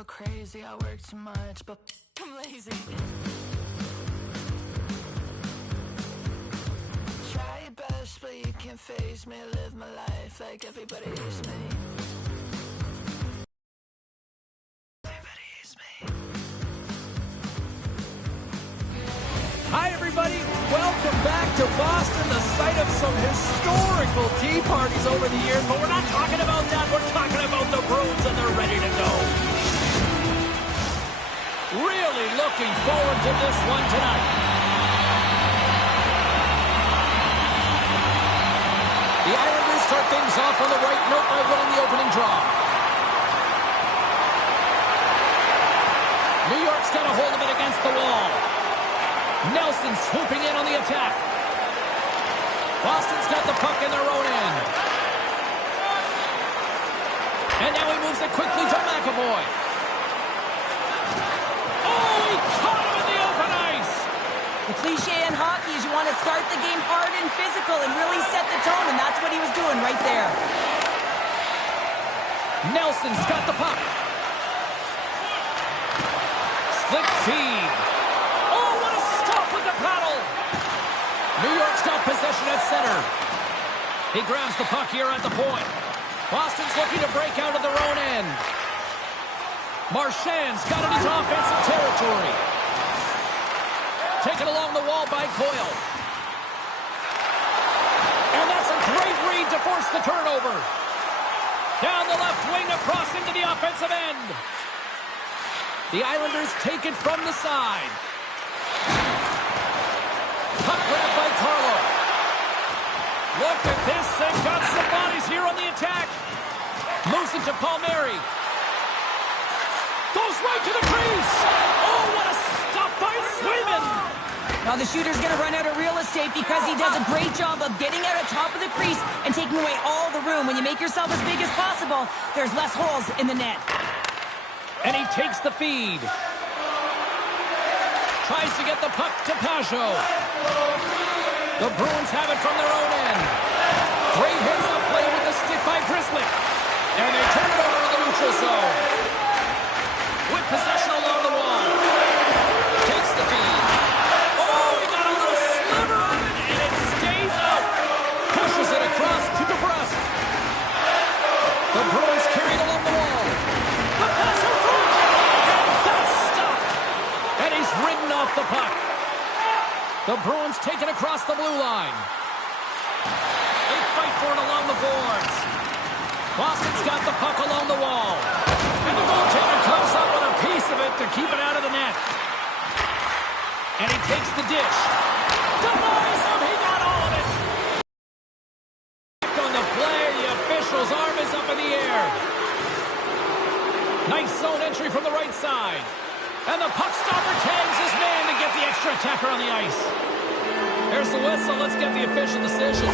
feel crazy, I work too much, but I'm lazy. Try your best, but you can't face me. Live my life like everybody hates me. Everybody hates me. Hi, everybody. Welcome back to Boston, the site of some historical tea parties over the years. But we're not talking about that. We're talking about the Bruins, and they're ready to go. Really looking forward to this one tonight. The Islanders start things off on the right note by winning the opening draw. New York's got a hold of it against the wall. Nelson swooping in on the attack. Boston's got the puck in their own end. And now he moves it quickly to McAvoy. Oh, he caught him in the open ice. The cliche in hockey is you want to start the game hard and physical and really set the tone, and that's what he was doing right there. Nelson's got the puck. Slick feed. Oh, what a stop with the paddle. New York's got possession at center. He grabs the puck here at the point. Boston's looking to break out of their own end. Marchand's got it into offensive territory. Taken along the wall by Coyle. And that's a great read to force the turnover. Down the left wing across into the offensive end. The Islanders take it from the side. Puck grabbed by Carlo. Look at this. They've got some bodies here on the attack. Moves it to Palmieri. Goes right to the crease. Oh, what a stop by Swayman. Now the shooter's going to run out of real estate because he does a great job of getting out of top of the crease and taking away all the room. When you make yourself as big as possible, there's less holes in the net. And he takes the feed. Tries to get the puck to Pajot. The Bruins have it from their own end. Great heads-up play with the stick by Grizzly. And they turn it over in the neutral zone. With possession along the wall. Takes the feed. Oh, he got a little sliver of it, and it stays out. Pushes it across to DeBrusque. The Bruins carry it along the wall. The pass in front. And that's stopped. And he's ridden off the puck. The Bruins take it across the blue line. They fight for it along the boards. Boston's got the puck along the wall. And the goaltender comes up with a piece of it to keep it out of the net. And he takes the dish. Denies him. He got all of it. On the play, the official's arm is up in the air. Nice zone entry from the right side. And the puck stopper tags his man to get the extra attacker on the ice. There's the whistle. Let's get the official decision.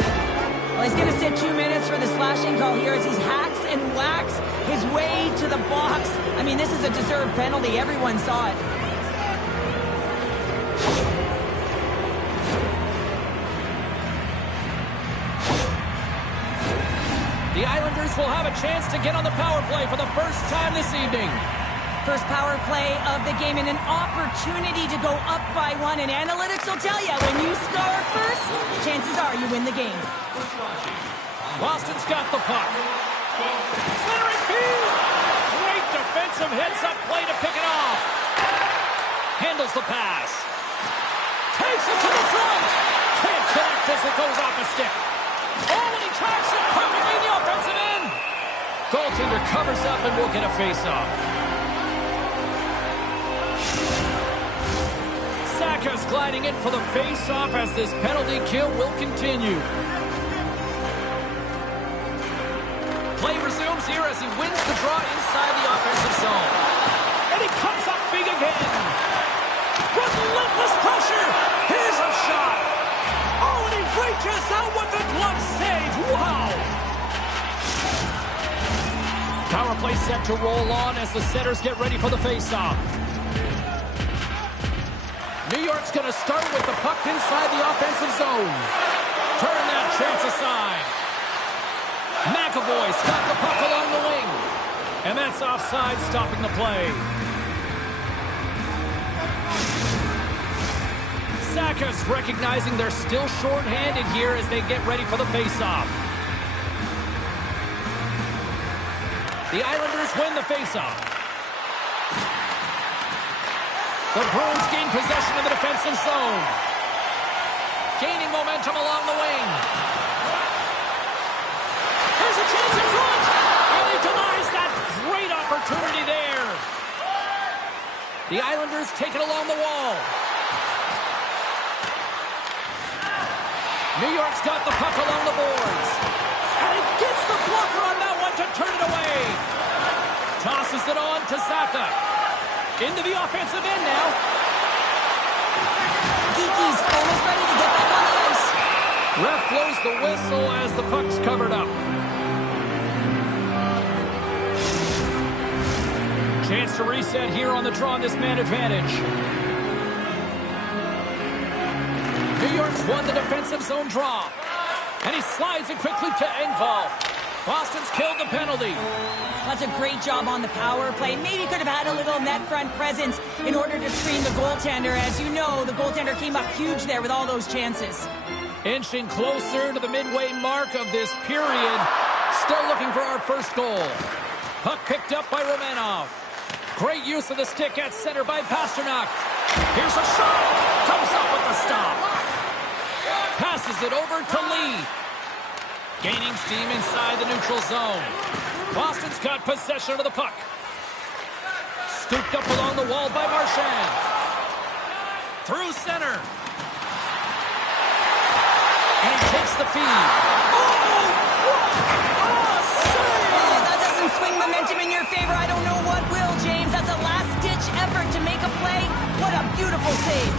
Well, he's going to sit 2 minutes for the slashing call here as he hacks and whacks his way to the box. I mean, this is a deserved penalty. Everyone saw it. The Islanders will have a chance to get on the power play for the first time this evening. First power play of the game and an opportunity to go up by one. And analytics will tell you, when you score first, chances are you win the game. Boston's got the puck. Centering field. Great defensive heads-up play to pick it off. Handles the pass. Takes it to the front. Can't connect as it goes off a stick. Oh, and he tracks it perfectly in the offensive end. Goaltender covers up and will get a face-off. Saka's gliding in for the face-off as this penalty kill will continue. Play resumes here as he wins the draw inside the offensive zone. And he comes up big again. Relentless pressure. Here's a shot. Oh, and he reaches out with the glove save. Wow. Power play set to roll on as the setters get ready for the face-off. New York's going to start with the puck inside the offensive zone. Turn that chance aside. McAvoy's got the puck along the wing. And And that's offside, stopping the play. Sakas recognizing they're still short-handed here as they get ready for the face-off. The Islanders win the face-off. The Bruins gain possession of the defensive zone. Gaining momentum along the wing. There's a chance in front! And he denies that great opportunity there. The Islanders take it along the wall. New York's got the puck along the boards. And he gets the blocker on that one to turn it away. Tosses it on to Saka. Into the offensive end now. Geeky's almost ready to get back on the ice. Ref blows the whistle as the puck's covered up. Chance to reset here on the draw on this man advantage. New York's won the defensive zone draw. And he slides it quickly to Engvall. Boston's killed the penalty. That's a great job on the power play. Maybe could have had a little net front presence in order to screen the goaltender. As you know, the goaltender came up huge there with all those chances. Inching closer to the midway mark of this period. Still looking for our first goal. Puck picked up by Romanov. Great use of the stick at center by Pasternak. Here's a shot. Comes up with the stop. Passes it over to Lee. Gaining steam inside the neutral zone. Boston's got possession of the puck. Scooped up along the wall by Marchand. Through center. And he takes the feed. Oh, that doesn't swing momentum in your favor. I don't know what will, James. That's a last-ditch effort to make a play. What a beautiful save.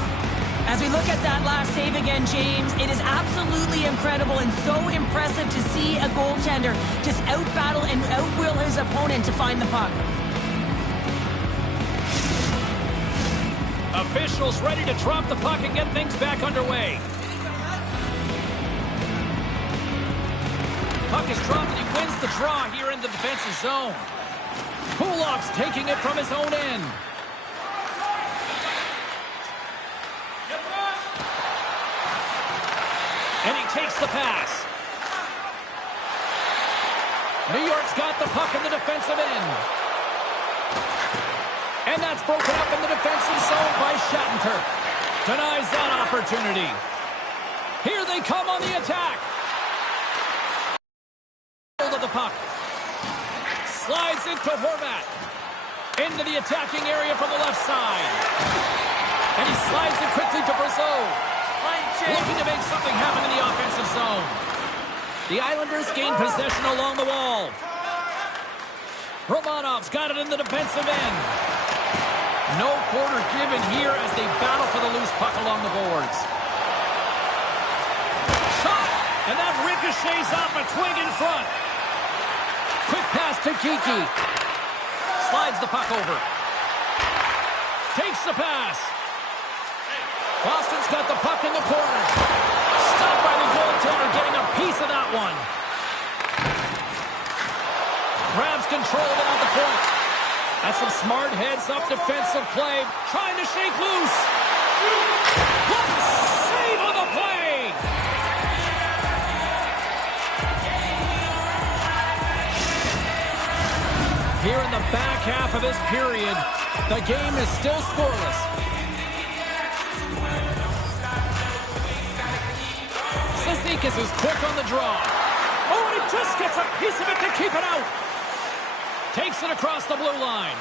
As we look at that last save again, James, it is absolutely incredible and so impressive to see a goaltender just out-battle and out-will his opponent to find the puck. Officials ready to drop the puck and get things back underway. Puck is dropped and he wins the draw here in the defensive zone. Kulak's taking it from his own end. And he takes the pass. New York's got the puck in the defensive end. And that's broken up in the defensive zone by Shattenkirk. Denies that opportunity. Here they come on the attack. Hold of the puck. Slides it to Horvat. Into the attacking area from the left side. And he slides it quickly to Brazeau. Looking to make something happen in the offensive zone. The Islanders gain possession along the wall. Romanov's got it in the defensive end. No quarter given here as they battle for the loose puck along the boards. Shot! And that ricochets off a twig in front. Quick pass to Kiki. Slides the puck over. Takes the pass. Boston's got the puck in the corner. Stopped by the goaltender, getting a piece of that one. Grabs control of it on the point. That's some smart heads-up defensive play. Trying to shake loose. What a save on the play! Here in the back half of this period, the game is still scoreless. Zizekas is quick on the draw. Oh, and he just gets a piece of it to keep it out. Takes it across the blue line.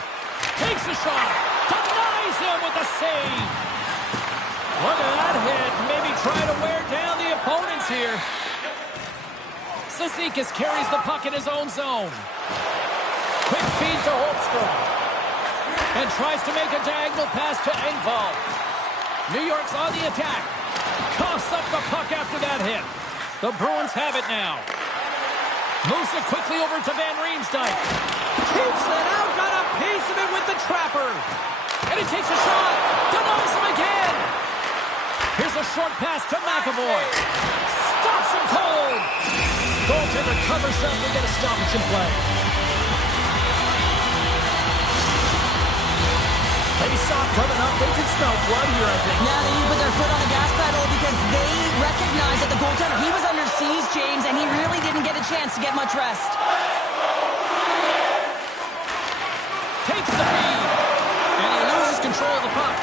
Takes a shot. Denies him with the save. Look at that hit. Maybe try to wear down the opponents here. Zizekas carries the puck in his own zone. Quick feed to Holmstrom. And tries to make a diagonal pass to Engvall. New York's on the attack. Coughs up the puck after that hit. The Bruins have it now. Moves it quickly over to Van Riemsdyk. Keeps it out. Got a piece of it with the trapper. And he takes a shot. Denies him again. Here's a short pass to McAvoy. Stops him cold. Goaltender covers up. We get a stoppage in play. Coming up, they can smell blood here, I think. Yeah, they need to put their foot on the gas pedal because they recognize that the goaltender, he was under siege, James, and he really didn't get a chance to get much rest. Takes the feed, and he loses control of the puck.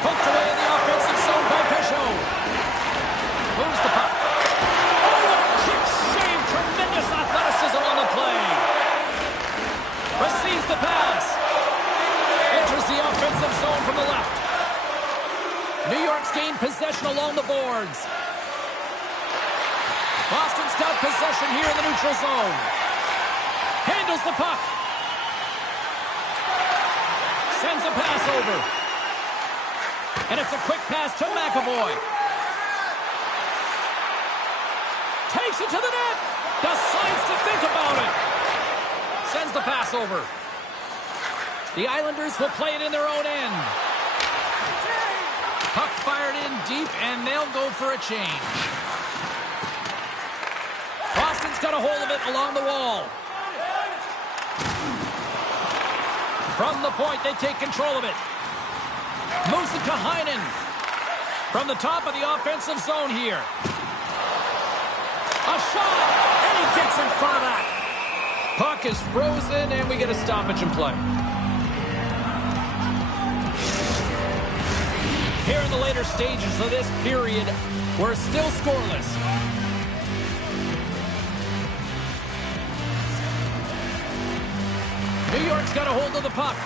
Poked away in the offensive zone by Peugeot. Moves the puck. Oh, what a kick save! Tremendous athleticism on the play. Receives the pass. Enters the offensive zone from the left. New York's gained possession along the boards. Boston's got possession here in the neutral zone. Handles the puck. Sends a pass over. And it's a quick pass to McAvoy. Takes it to the net. Decides to think about it. Sends the pass over. The Islanders will play it in their own end. Puck fired in deep, and they'll go for a change. Boston's got a hold of it along the wall. From the point, they take control of it. Moves it to Heinen. From the top of the offensive zone here. A shot, and he gets in front of that. Puck is frozen, and we get a stoppage in play. Here in the later stages of this period, we're still scoreless. New York's got a hold of the puck.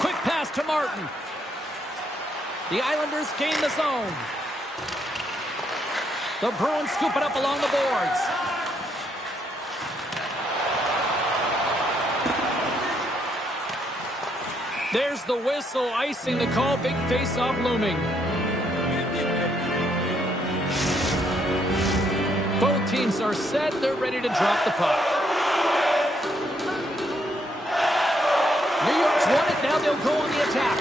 Quick pass to Martin. The Islanders gain the zone. The Bruins scoop it up along the boards. There's the whistle, icing the call. Big face-off looming. Both teams are set. They're ready to drop the puck. New York's won it. Now they'll go on the attack.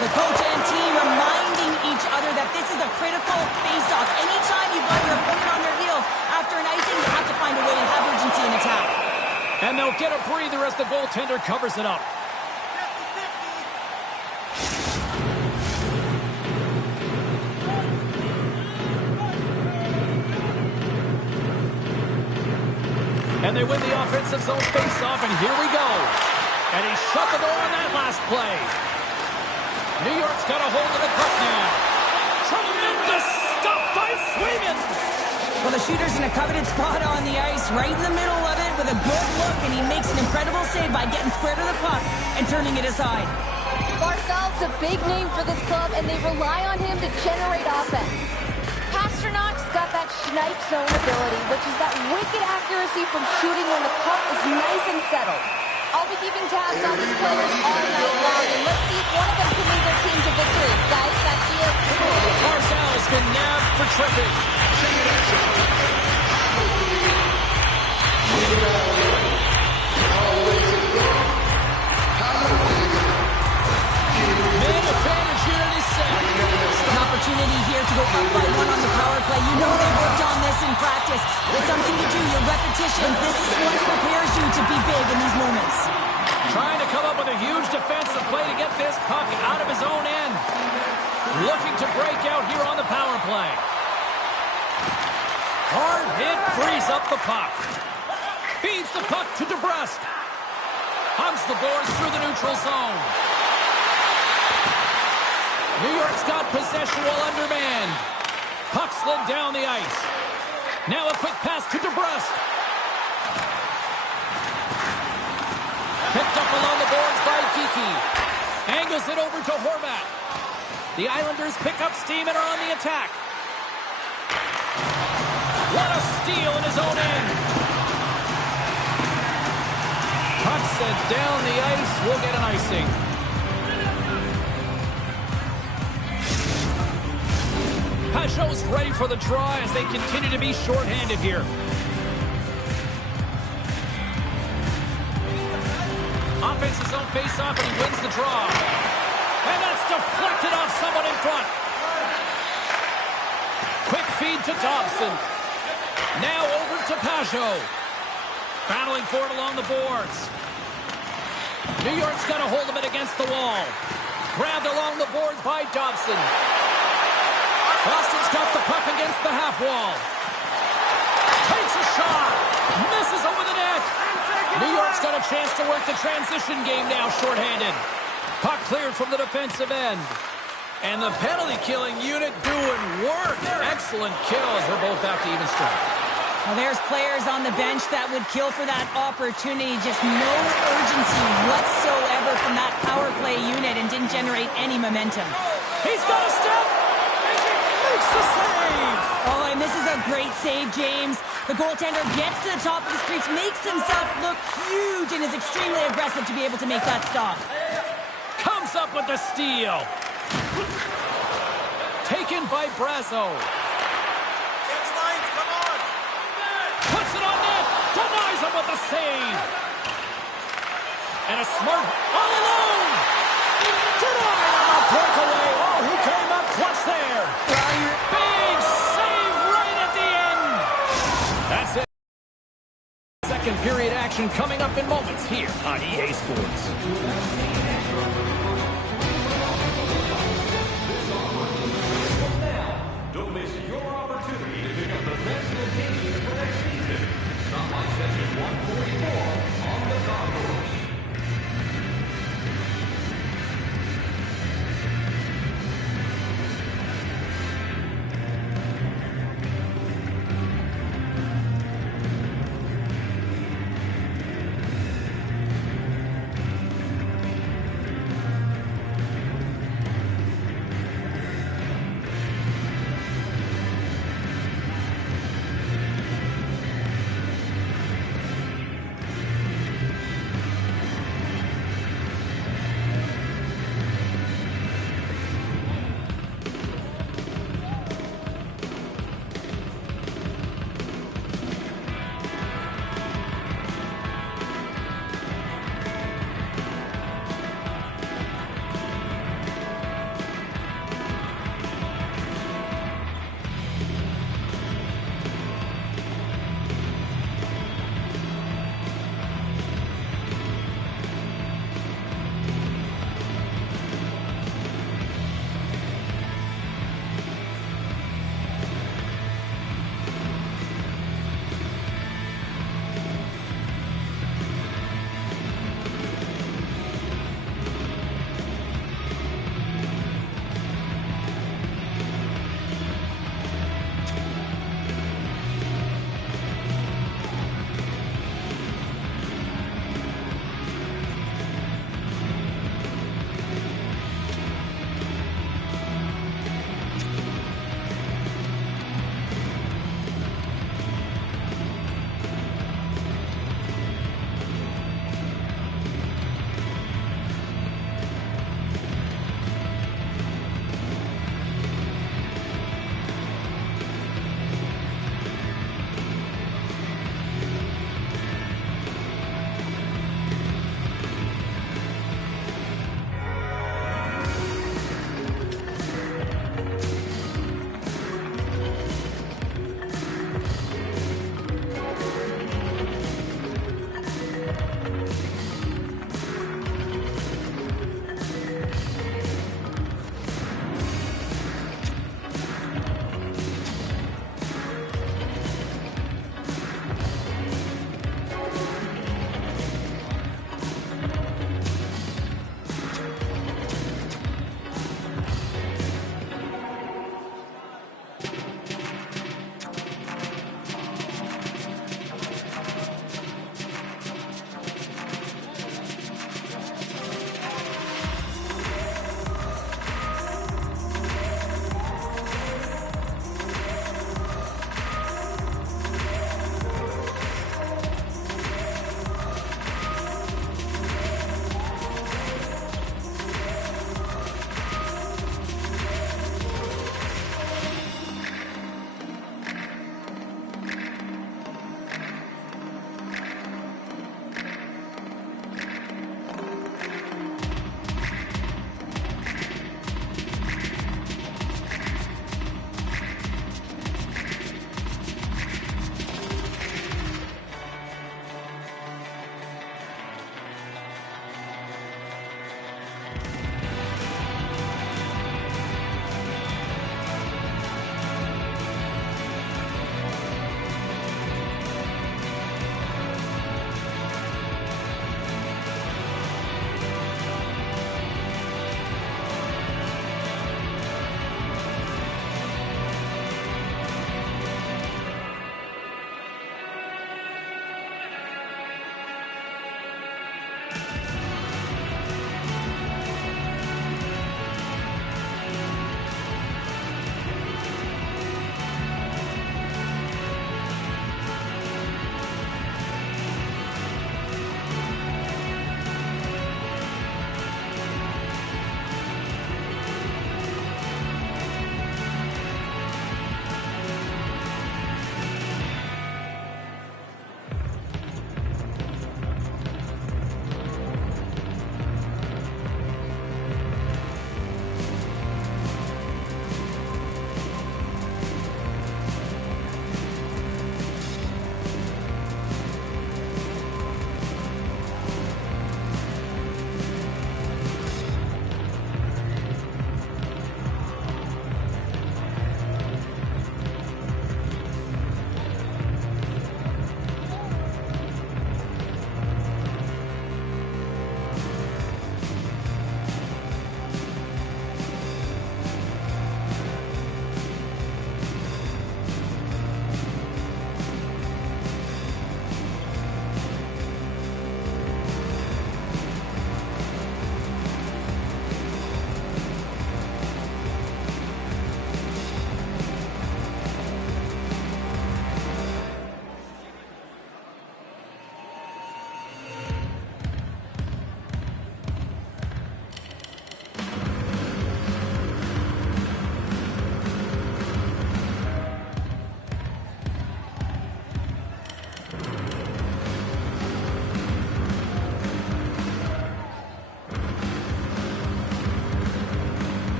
The coach and team reminding each other that this is a critical face-off. Anytime you've got your opponent on their heels after an icing, you have to find a way to have urgency in attack. And they'll get a breather as the goaltender covers it up. And they win the offensive zone face-off, and here we go. And he shut the door on that last play. New York's got a hold of the puck now. Tremendous stop by Sweden. Well, the shooter's in a coveted spot on the ice, right in the middle of it with a good look, and he makes an incredible save by getting square to the puck and turning it aside. Barzal's a big name for this club, and they rely on him to generate offense. Pasternak's got that snipe zone ability, which is that wicked accuracy from shooting when the puck is nice and settled. I'll be keeping tabs on these players all night long, and let's see if one of them can lead their team to victory. Guys, back to you. Barzal's been nabbed for tripping. Man advantage here in his set. An opportunity here to go up by one on the power play. You know they worked on this in practice. It's something you do, your repetitions. This is what prepares you to be big in these moments. Trying to come up with a huge defensive play to get this puck out of his own end. Looking to break out here on the power play. Hard hit, frees up the puck. Feeds the puck to DeBrusque. Hugs the boards through the neutral zone. New York's got possession while undermanned. Puck slid down the ice. Now a quick pass to DeBrusque. Picked up along the boards by Kiki. Angles it over to Horvat. The Islanders pick up steam and are on the attack. What a steal in his own end. Puck sent down the ice. We'll get an icing. Peugeot's ready for the draw as they continue to be shorthanded here. Offensive zone face-off, and he wins the draw. And that's deflected off someone in front. Quick feed to Dobson. Now over to Peugeot. Battling for it along the boards. New York's got a hold of it against the wall. grabbed along the boards by Dobson. Boston's got the puck against the half wall. Takes a shot. Misses over the net. New York's got a chance to work the transition game now, shorthanded. Puck cleared from the defensive end. And the penalty-killing unit doing work. Excellent kills. We're both back to even strength. Well, there's players on the bench that would kill for that opportunity. Just no urgency whatsoever from that power play unit and didn't generate any momentum. He's got a step. Makes the save. Oh, and this is a great save, James. The goaltender gets to the top of the crease, makes himself look huge, and is extremely aggressive to be able to make that stop. Comes up with the steal. Taken by Brazo. Puts it on net. Denies him with the save. And a smart all alone. Denied on the breakaway. Oh, he came up clutch there. Big save right at the end. That's it. Second period action coming up in moments here on EA Sports. Don't miss your opportunity to pick up the best locations for next season. Stop by section 144 on the concourse.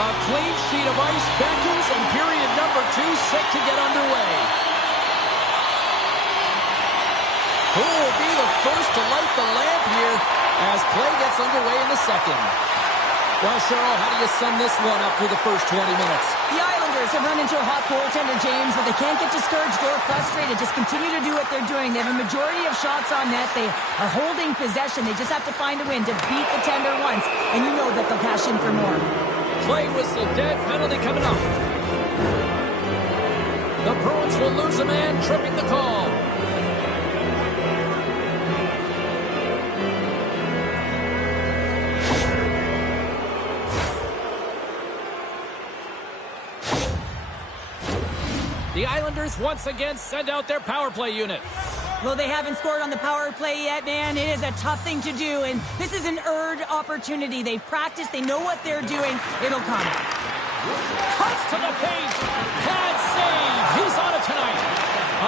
A clean sheet of ice beckons, and period number 2 set to get underway. Who will be the first to light the lamp here as play gets underway in the second? Well, Cheryl, how do you sum this one up through the first 20 minutes? The Islanders have run into a hot goaltender, James, but they can't get discouraged or frustrated. Just continue to do what they're doing. They have a majority of shots on net. They are holding possession. They just have to find a win to beat the tender once, and you know that they'll cash in for more. Play whistle dead, penalty coming up. The Bruins will lose a man, tripping the call. The Islanders once again send out their power play unit. Well, they haven't scored on the power play yet, man. It is a tough thing to do, and this is an earned opportunity. They've practiced. They know what they're doing. It'll come. Cuts to the paint. Bad save. He's on it tonight.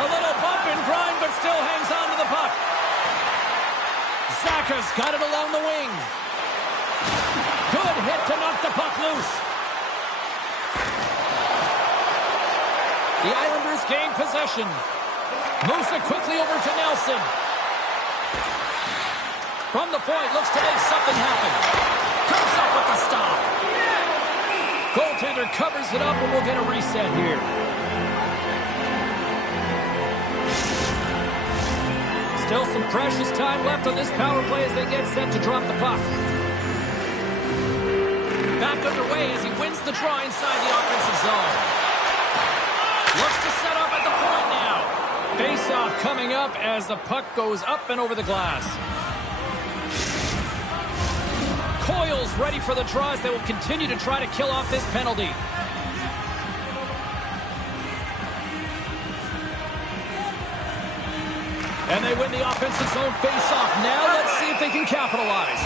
A little bump and grind, but still hangs on to the puck. Zaka's got it along the wing. Good hit to knock the puck loose. The Islanders gain possession. Moves it quickly over to Nelson. From the point, looks to make something happen. Comes up with the stop. Goaltender covers it up, and we'll get a reset here. Still some precious time left on this power play as they get set to drop the puck. Back underway as he wins the draw inside the offensive zone. Looks to set up at the point now. Face-off coming up as the puck goes up and over the glass. Coyle's ready for the draw as they will continue to try to kill off this penalty. And they win the offensive zone face-off. Now let's see if they can capitalize.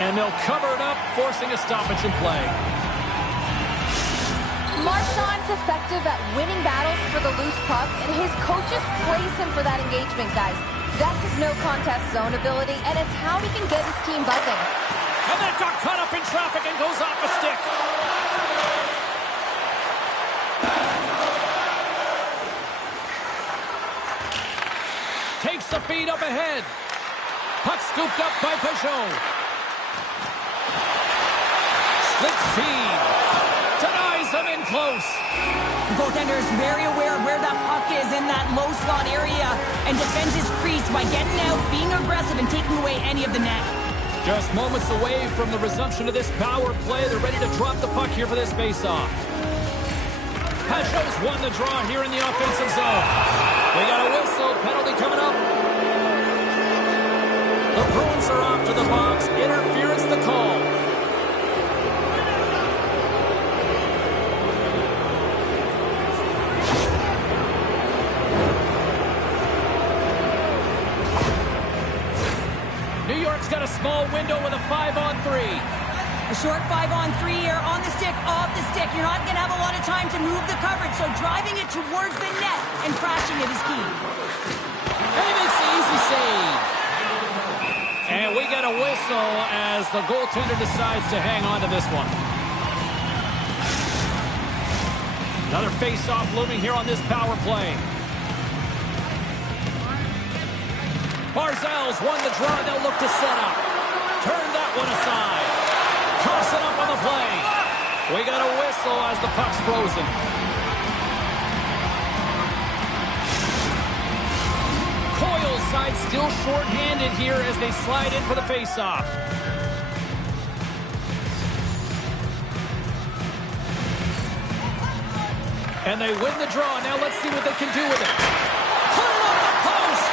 And they'll cover it up, forcing a stoppage in play. Marchand's effective at winning battles for the loose puck, and his coaches praise him for that engagement, guys. That's his no-contest zone ability, and it's how he can get his team buzzing. And that got caught up in traffic and goes off a stick. Takes the feed up ahead. Puck scooped up by Peugeot. Slick feed. Denies him in close. The goaltender is very aware of where that puck is in that low slot area and defends his crease by getting out, being aggressive, and taking away any of the net. Just moments away from the resumption of this power play. They're ready to drop the puck here for this face-off. Peugeot's won the draw here in the offensive zone. They got a whistle. Penalty coming up. The Bruins are off to the box. Interference the call. New York's got a small window with a 5-on-3. A short 5-on-3 here on the stick, off the stick. You're not going to have a lot of time to move the coverage, so driving it towards the net and crashing it is key. And he makes the easy save. And we get a whistle as the goaltender decides to hang on to this one. Another face-off looming here on this power play. Barzal's won the draw, and they'll look to set up. Turn that one aside. Toss it up on the play. We got a whistle as the puck's frozen. Coyle's side still short-handed here as they slide in for the face-off. And they win the draw. Now let's see what they can do with it. Put it on the post!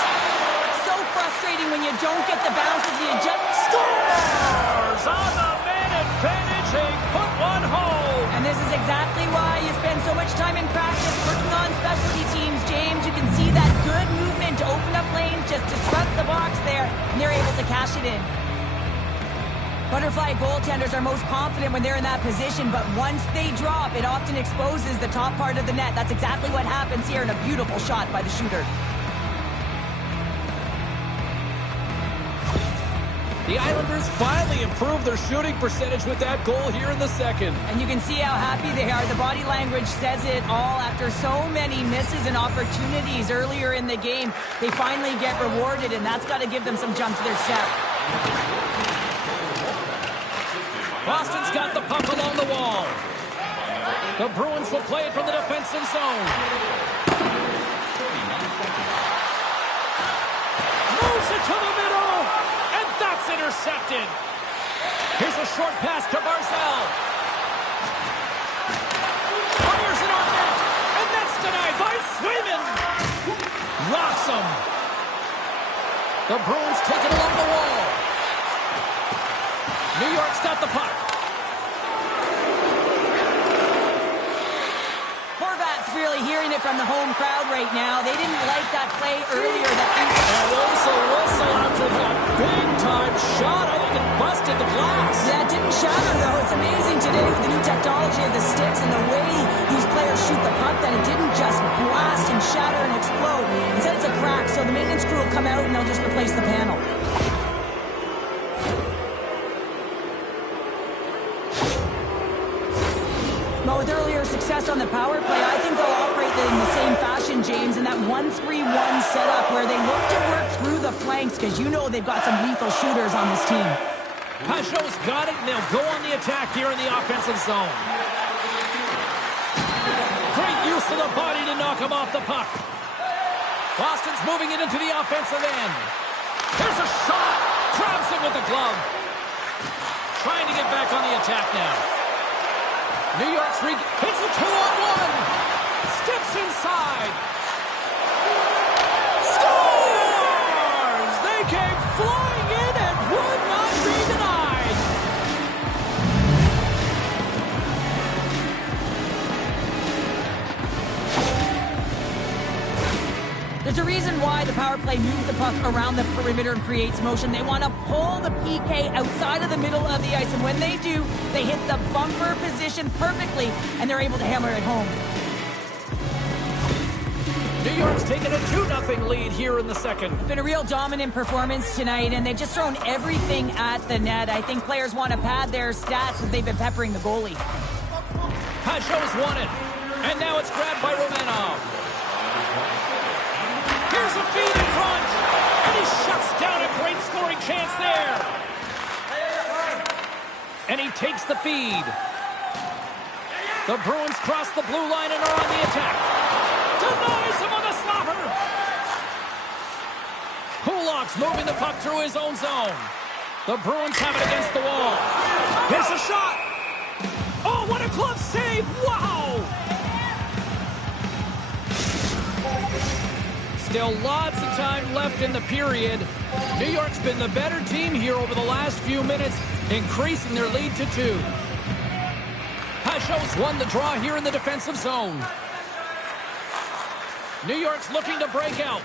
So frustrating when you don't get the bounces. You just Scores on the man advantage. They put one home. And this is exactly why you spend so much time in practice working on specialty teams, James. You can see that good movement to open up lanes, just disrupt the box there, and they're able to cash it in. Butterfly goaltenders are most confident when they're in that position, but once they drop, it often exposes the top part of the net. That's exactly what happens here, and a beautiful shot by the shooter. The Islanders finally improved their shooting percentage with that goal here in the second. And you can see how happy they are. The body language says it all. After so many misses and opportunities earlier in the game, they finally get rewarded, and that's got to give them some jump to their step. Boston's got the puck along the wall. The Bruins will play it from the defensive zone. Moves it to the middle, and that's intercepted. Here's a short pass to Barzal. Fires it on net, and that's denied by Swayman. Rocks him. The Bruins take it along the wall. New York's got the puck. Horvat's really hearing it from the home crowd right now. They didn't like that play earlier. And there's a whistle after that big-time shot. I think it busted the glass. Yeah, it didn't shatter, though. It's amazing today with the new technology of the sticks and the way these players shoot the puck that it didn't just blast and shatter and explode. Instead, it's a crack, so the maintenance crew will come out and they'll just replace the panel. But with earlier success on the power play, I think they'll operate in the same fashion, James, in that 1-3-1 setup where they look to work through the flanks because you know they've got some lethal shooters on this team. Pajot's got it, and they'll go on the attack here in the offensive zone. Great use of the body to knock him off the puck. Boston's moving it into the offensive end. Here's a shot. Grabs it with the glove. Trying to get back on the attack now. New York's hits a 2-on-1. Steps inside. Scores! They came flying in and would not be denied. There's a reason why the power play moves the puck around the perimeter and creates motion. They want to pull the PK outside of the middle of the ice, and when they do, they hit the bumper position perfectly, and they're able to hammer it home. New York's taken a 2-0 lead here in the second. It's been a real dominant performance tonight, and they've just thrown everything at the net. I think players want to pad their stats as they've been peppering the goalie. Pajot's won it, and now it's grabbed by Romanov. Here's a feed in front, and he shuts down a great scoring chance there. And he takes the feed. The Bruins cross the blue line and are on the attack. Denies him on the slapper. Kulak's moving the puck through his own zone. The Bruins have it against the wall. Here's a shot. Oh, what a glove save. Wow. Still lots of time left in the period. New York's been the better team here over the last few minutes, increasing their lead to 2. Pajot's won the draw here in the defensive zone. New York's looking to break out.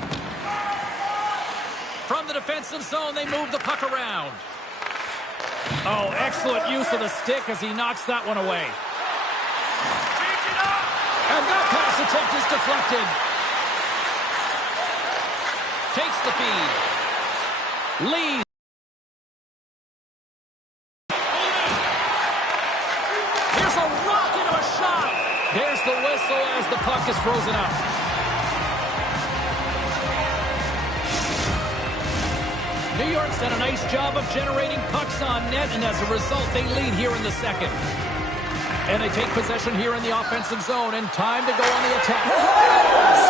From the defensive zone, they move the puck around. Oh, excellent use of the stick as he knocks that one away. And that pass attempt is deflected. Takes the feed. Lead. Here's a rocket of a shot. There's the whistle as the puck is frozen up. New York's done a nice job of generating pucks on net, and as a result, they lead here in the second. And they take possession here in the offensive zone, and time to go on the attack.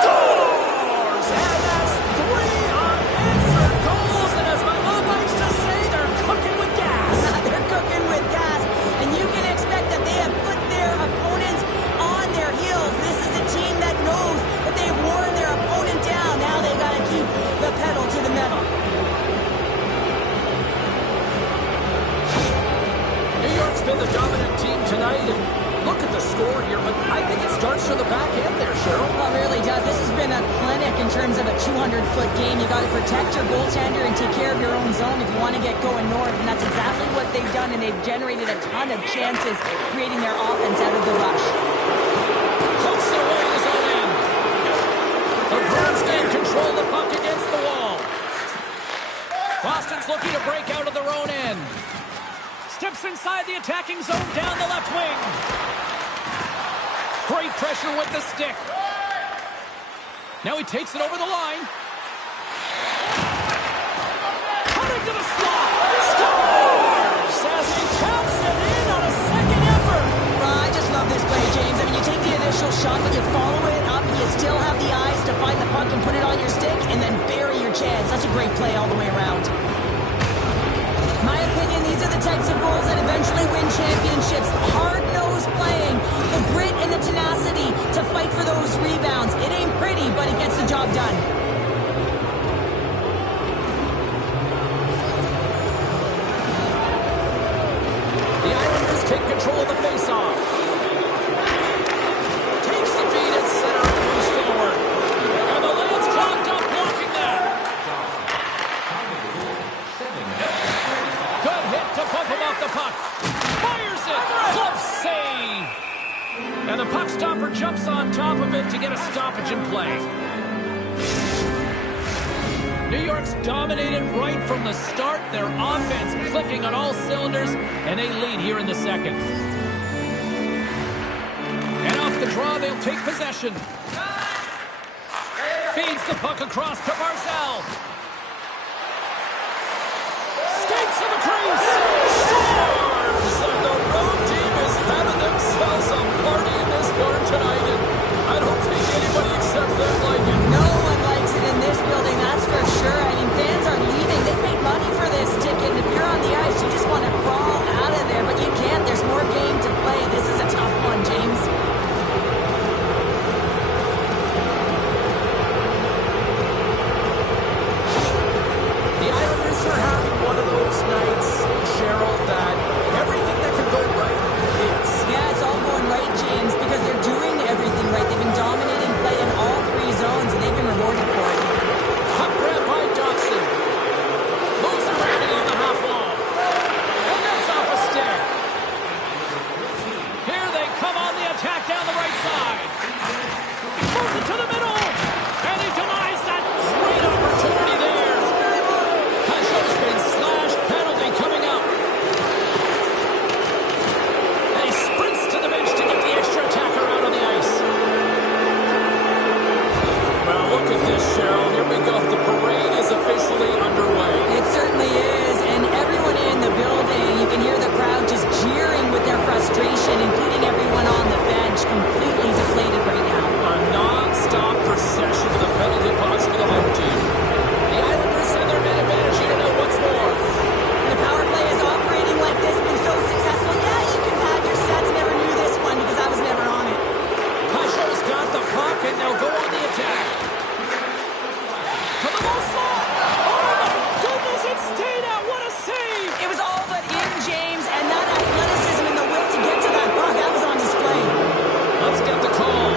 Scores! And that's 3 unanswered goals, and as my mom likes to say, they're cooking with gas. They're cooking with gas, and you can expect that they have put their opponents on their heels. This is a team that knows that they've worn their opponent down. Now they got to keep the pedal to the metal. New York's been the dominant team tonight, and look at the score here, but I think it starts from the back end there, Cheryl. Well, it really does. This has been a clinic in terms of a 200-foot game. You got to protect your goaltender and take care of your own zone if you want to get going north, and that's exactly what they've done, and they've generated a ton of chances creating their offense out of the rush. Close away in his own end. The Bruins gain control of the puck against the wall. Boston's looking to break out of their own Works inside the attacking zone down the left wing. Great pressure with the stick. Now he takes it over the line. Cutting to the slot. Scores! As he taps it in on a second effort. I just love this play, James. I mean, you take the initial shot, but you follow it up, and you still have the eyes to find the puck and put it on your stick, and then bury your chance. That's a great play all the way around. My opinion, these are the types of goals that eventually win championships. Hard-nosed playing, the grit and the tenacity to fight for those rebounds. It ain't pretty, but it gets the job done. The Islanders take control of the faceoff. Takes the feed at center and moves forward. And the lane's clogged up, blocking that. Good hit to bump him off the puck. Fires it. Glove save. And the puck stopper jumps on top of it to get a stoppage in play. New York's dominated right from the start. Their offense clicking on all cylinders, and they lead here in the second. And off the draw, they'll take possession. Feeds the puck across to Barzal. Skates to the crease. Scores! And the road team is having themselves a party in this barn tonight. And I don't think anybody except them like it. No one likes it in this building, that's for sure. I mean, fans are leaving. They paid money for this ticket. And if you're on the ice, you just want to crawl out of there. But you can't. There's more game to play. This is a tough one, James. The Islanders are having one of those nights, Cheryl, that everything that can go right is. Yeah, it's all going right, James, because they're doing everything right. They've been dominating play in all three zones, and they've been rewarded for it. Puck grab by Dobson. Moves around it on the half wall. And that's off a stick. Here they come on the attack down the right side. Moves it to the middle. And he denies that great opportunity there. Pageau's been slashed. Penalty coming up. And he sprints to the bench to get the extra attacker out on the ice. Well, look at this, Cheryl. Here we go. The parade is officially underway. It certainly is, and everyone in the building, you can hear the crowd just jeering with their frustration, including everyone on the bench, completely deflated right now. A non-stop procession to the penalty box for the home team. The Islanders have their man advantage here tonight once more. The power play is operating like this, been so successful. Yeah, you can pad your stats. Never knew this one because I was never on it. Pageau's got the puck, and they'll go on the attack. To the low slot. Oh, my goodness, it stayed out. What a save. It was all but in, James, and that athleticism and the will to get to that puck, that was on display. Let's get the call.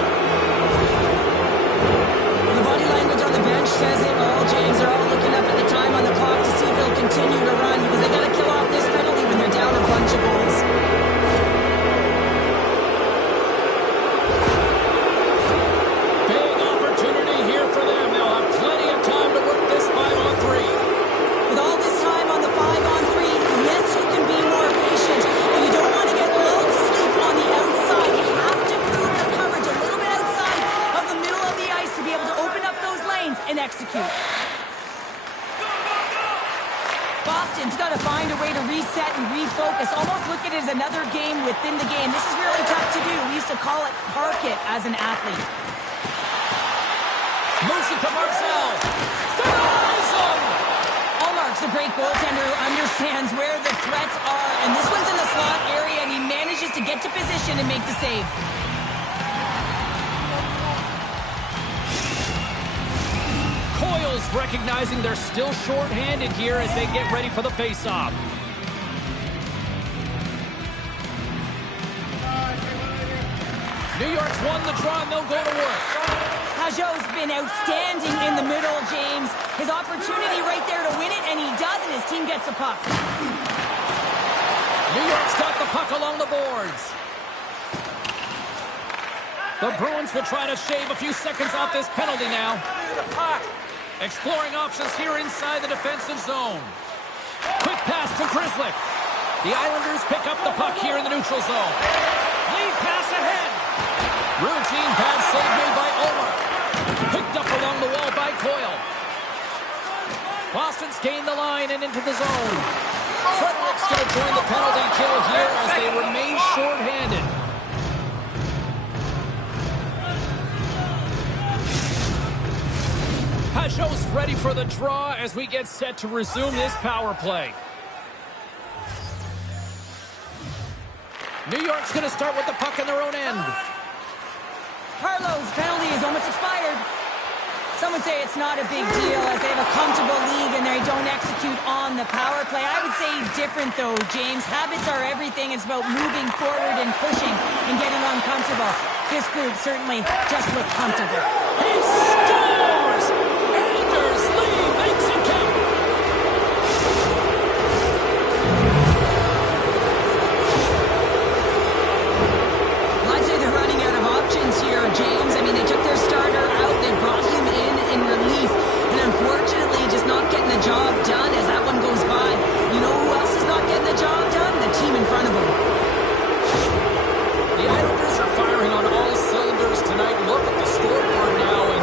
The body language on the bench says it all, James. They're all looking up at the time on the clock to see if they'll continue to run because they got to kill off this penalty when they're down a bunch of goals. Big opportunity here for them. They'll have plenty of time to work this 5-on-3. With all this time on the 5-on-3, yes, you can be more patient, but you don't want to get lulled to sleep on the outside. You have to move the coverage a little bit outside of the middle of the ice to be able to open up those lanes and execute. Boston's got to find a way to reset and refocus. Almost look at it as another game within the game. This is really tough to do. We used to call it park it as an athlete. Moves it to Barzal. Denies him. Allmark's a great goaltender who understands where the threats are, and this one's in the slot area, and he manages to get to position and make the save. Coyle's recognizing they're still short-handed here as they get ready for the face-off. New York's won the draw, and they'll go to work. Pageau's been outstanding in the middle, James. His opportunity right there to win it, and he does, and his team gets the puck. New York's got the puck along the boards. The Bruins will try to shave a few seconds off this penalty now. Exploring options here inside the defensive zone. Quick pass to Grizzly. The Islanders pick up the puck here in the neutral zone. Lead pass ahead. Routine pass save made by Omar. Picked up along the wall by Coyle. Boston's gained the line and into the zone. Frederick's going to join the penalty kill here as they remain shorthanded. Pajot's ready for the draw as we get set to resume this power play. New York's going to start with the puck in their own end. Harlow's penalty is almost expired. Some would say it's not a big deal as they have a comfortable league and they don't execute on the power play. I would say different though, James. Habits are everything. It's about moving forward and pushing and getting uncomfortable. This group certainly just looked comfortable. He scores! Anders Lee makes it count. I'd say they're running out of options here, James. I mean, they took their starter out. They brought him in relief. And unfortunately, just not getting the job done as that one goes by. You know who else is not getting the job done? The team in front of them. The Islanders are firing on all cylinders tonight. Look at the scoreboard now, and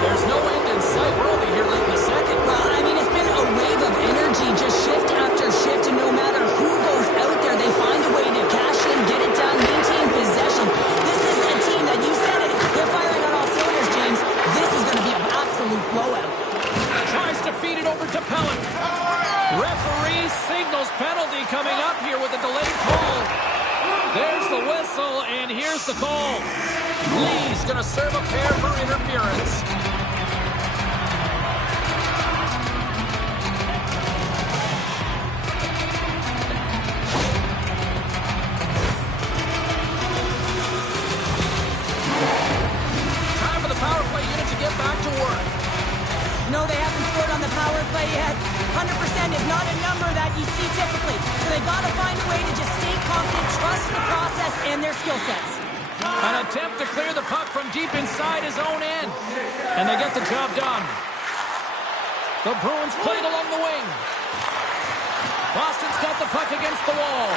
there's no end in sight. We're only here late in the second. Well, I mean, it's been a wave of energy, just shift after shift, and no matter who goes out there, they find a way to cash in, get it done, maintain possession. This is a team that, you said it, they're firing on all cylinders, James. This is going to be an absolute blowout. Tries to feed it over to Pellet. Referee signals penalty coming up here with a delayed call. There's the whistle, and here's the call. Lee's going to serve a pair for interference. Time for the power play unit to get back to work. No, they haven't scored on the power play yet. 100% is not a number that you see typically. So they got to find a way to just stay confident, trust the process and their skill sets. An attempt to clear the puck from deep inside his own end. And they get the job done. The Bruins played along the wing. Boston's got the puck against the wall.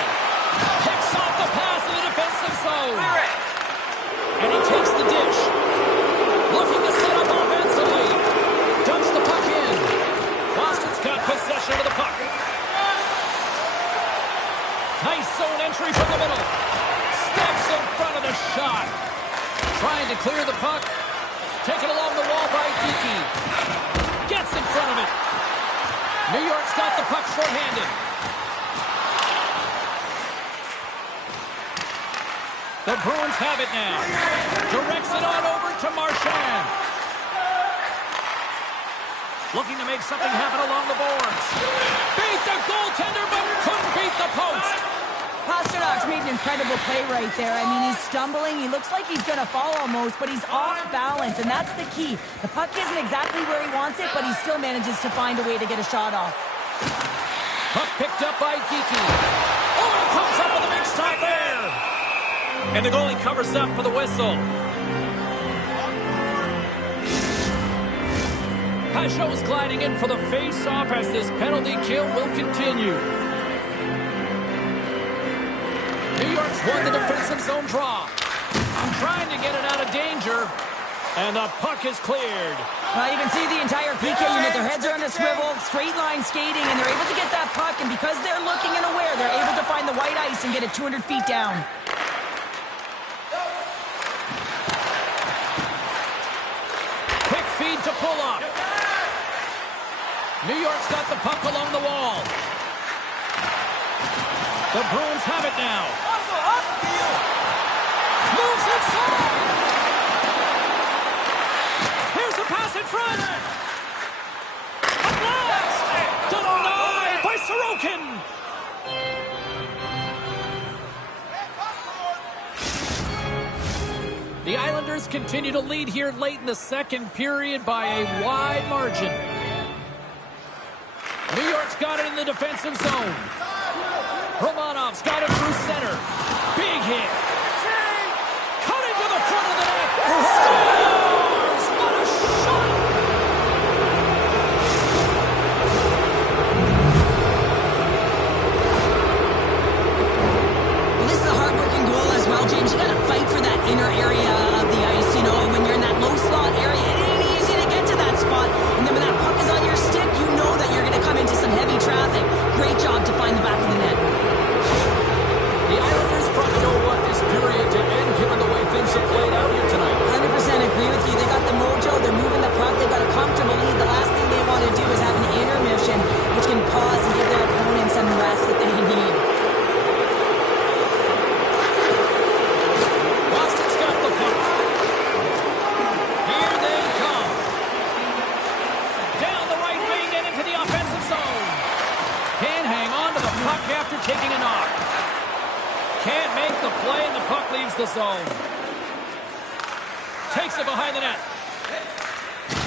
Picks off the pass in the defensive zone. And he takes the dish. Looking to set up offensively. Dumps the puck in. Boston's got possession of the puck. Nice zone entry from the middle. Steps in front of the shot. Trying to clear the puck. Taken along the wall by Geekie. Gets in front of it. New York's got the puck shorthanded. The Bruins have it now. Directs it on over to Marchand. Looking to make something happen along the boards. Beat the goaltender, but couldn't beat the post. Pasternak's made an incredible play right there. I mean, he's stumbling. He looks like he's going to fall almost, but he's off balance, and that's the key. The puck isn't exactly where he wants it, but he still manages to find a way to get a shot off. Puck picked up by Geekie. Oh, and it comes up with a big stop there. And the goalie covers up for the whistle. Pajot's gliding in for the face-off as this penalty kill will continue. New York's won the defensive zone draw. Trying to get it out of danger. And the puck is cleared. Well, you can see the entire PK unit. Their heads are on the swivel, straight line skating, and they're able to get that puck. And because they're looking and aware, they're able to find the white ice and get it 200 feet down. Quick feed to pull up. New York's got the puck along the wall. The Bruins have it now. Moves inside. Here's the pass in front. A blast. Denied by Sorokin. The Islanders continue to lead here late in the second period by a wide margin. New York's got it in the defensive zone. Romanov's got it through center. Big hit. Cutting to the front of the net. Scores! What a shot! taking a knock. Can't make the play, and the puck leaves the zone. Takes it behind the net.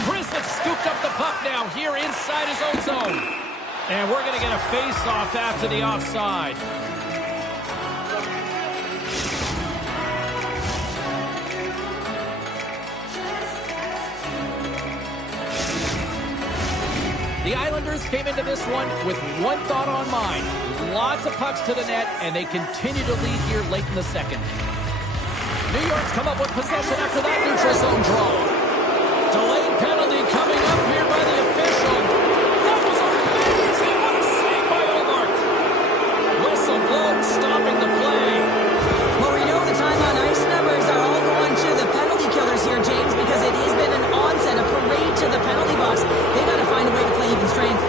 Brislett scooped up the puck now here inside his own zone. And we're going to get a face-off after the offside. The Islanders came into this one with one thought on mind. Lots of pucks to the net, and they continue to lead here late in the second. New York's come up with possession after that neutral zone draw. Delayed penalty coming up here by the official. That was amazing! What a save by Ullmark. Whistle blown, stopping the play. Well, we know the time on ice numbers are all going to the penalty killers here, James, because it has been an onset, a parade to the penalty box. They got to find a way to play even strength.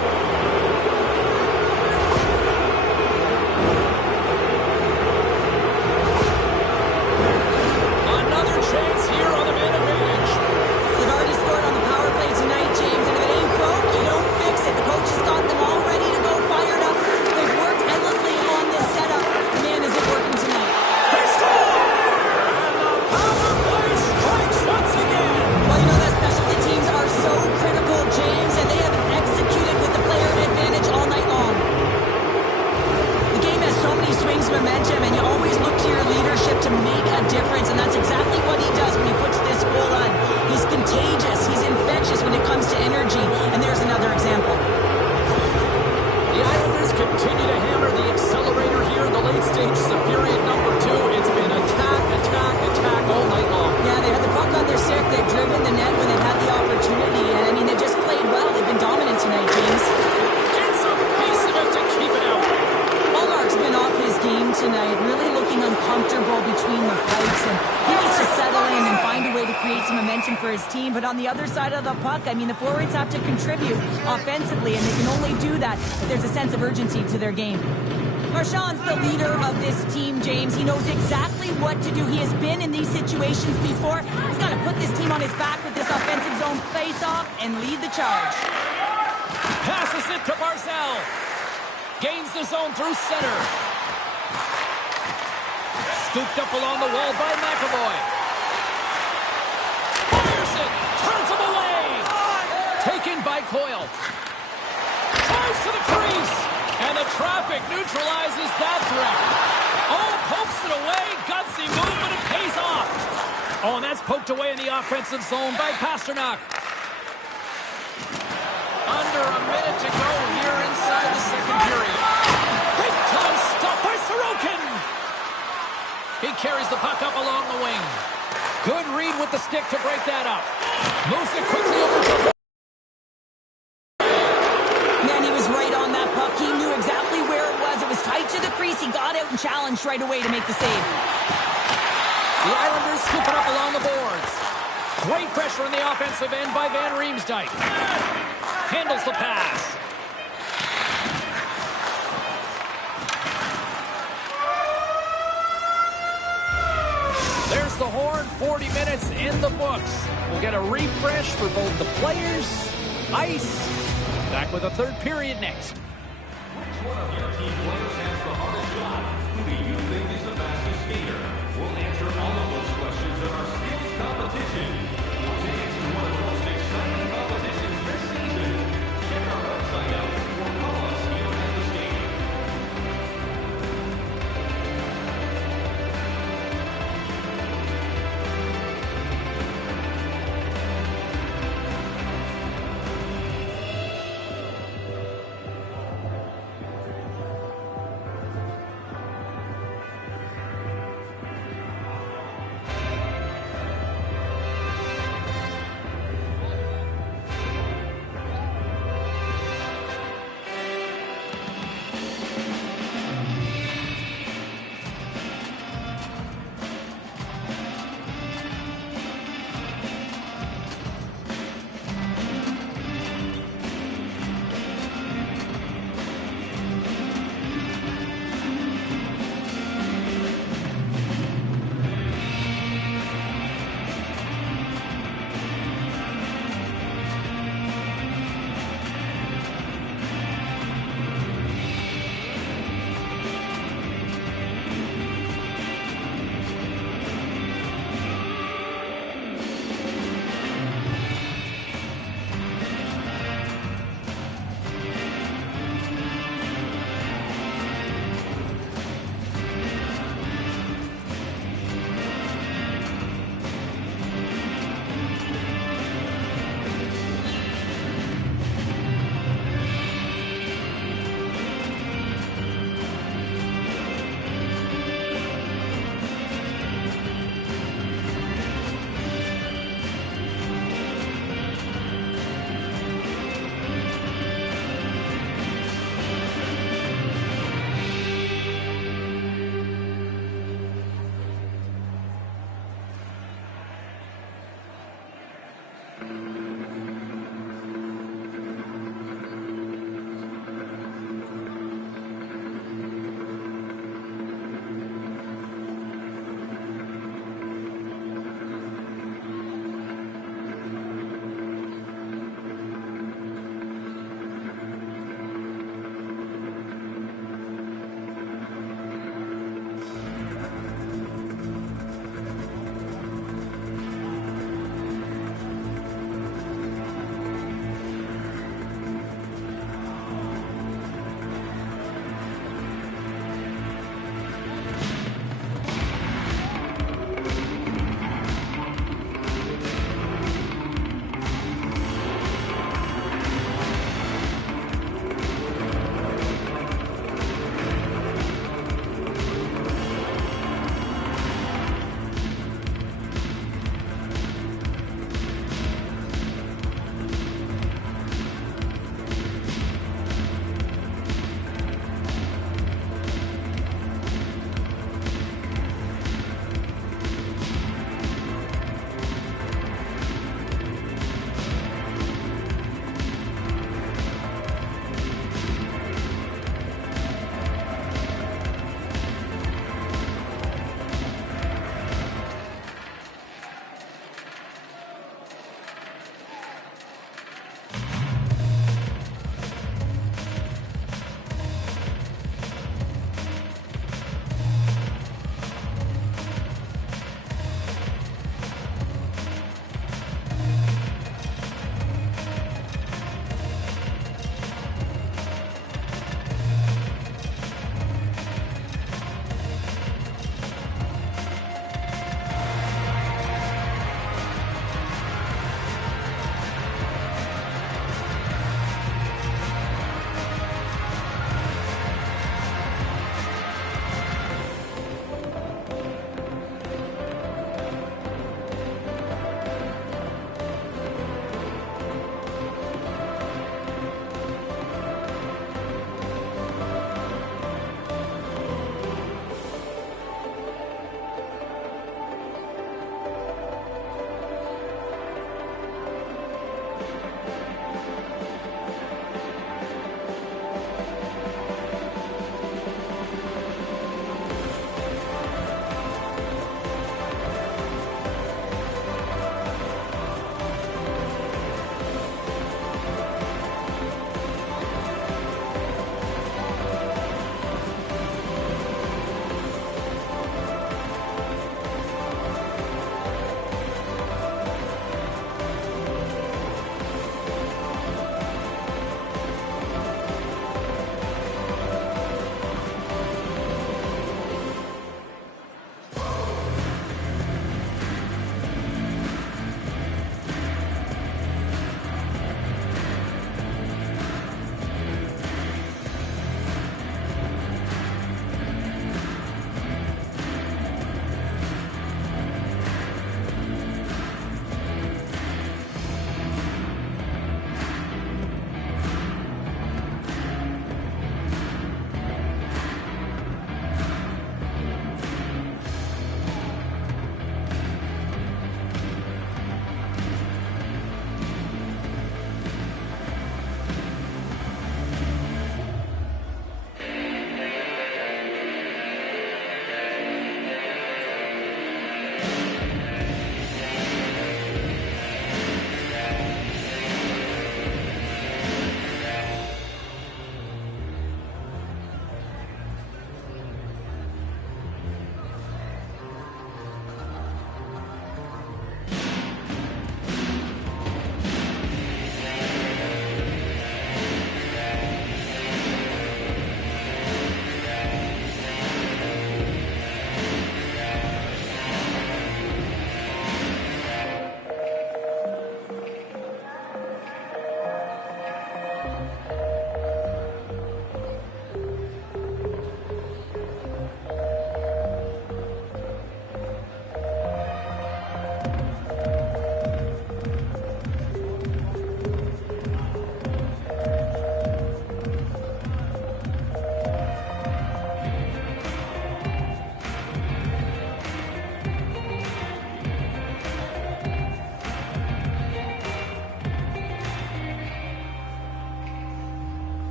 Another chance here on the man advantage. They've already scored on the power play tonight, James, and if it ain't broke, you don't fix it. The coach has got them all ready to go, fired up. They've worked endlessly on this setup. Man, is it working tonight. They score! And the power play strikes once again. Well, you know that specialty teams are so critical, James, and they have executed with the player advantage all night long. The game has so many swings of momentum, and you always look to your leadership to make a difference, and that's exactly what he does when he puts this goal on. He's contagious. He's infectious when it comes to energy, and there's another example. The Islanders continue to hammer the accelerator here in the late stages of period number 2. It's been attack, attack, attack all night long. Yeah, they had the puck on their stick. They've driven the net when they've had the opportunity, and I mean, they just played well. They've been dominant tonight, James. Gets a piece of it to keep it out. Ullmark's been off his game tonight, really looking uncomfortable between the pipes, and he needs to settle in and find a way to create some momentum for his team. But on the other side of the puck, I mean, the forwards have to contribute offensively, and they can only do that if there's a sense of urgency to their game. Marchand's the leader of this team, James. He knows exactly what to do. He has been in these situations before. He's got to put this team on his back with this offensive zone face-off and lead the charge. Passes it to Barzal. Gains the zone through center. Scooped up along the wall by McAvoy. Fires it. Turns him away. Taken by Coyle. Drives to the crease. And the traffic neutralizes that threat. Oh, pokes it away. Gutsy move, but it pays off. Oh, and that's poked away in the offensive zone by Pasternak. Under a minute to go here inside the second period. Big time stop by Sorokin. He carries the puck up along the wing. Good read with the stick to break that up. Moves it quickly over to... Man, he was right on that puck. He knew exactly where it was. It was tight to the crease. He got out and challenged right away to make the save. The Islanders scoop it up along the boards. Great pressure in the offensive end by Van Riemsdyk. Handles the pass. There's the horn. 40 minutes in the books. We'll get a refresh for both the players, ice. Back with a third period next. Which one of your team players has the hardest job? Who do you think is the fastest skater? We'll answer all of those questions in our skills competition. For tickets to one of the most exciting competitions this season, check our website out or call us here at the stadium.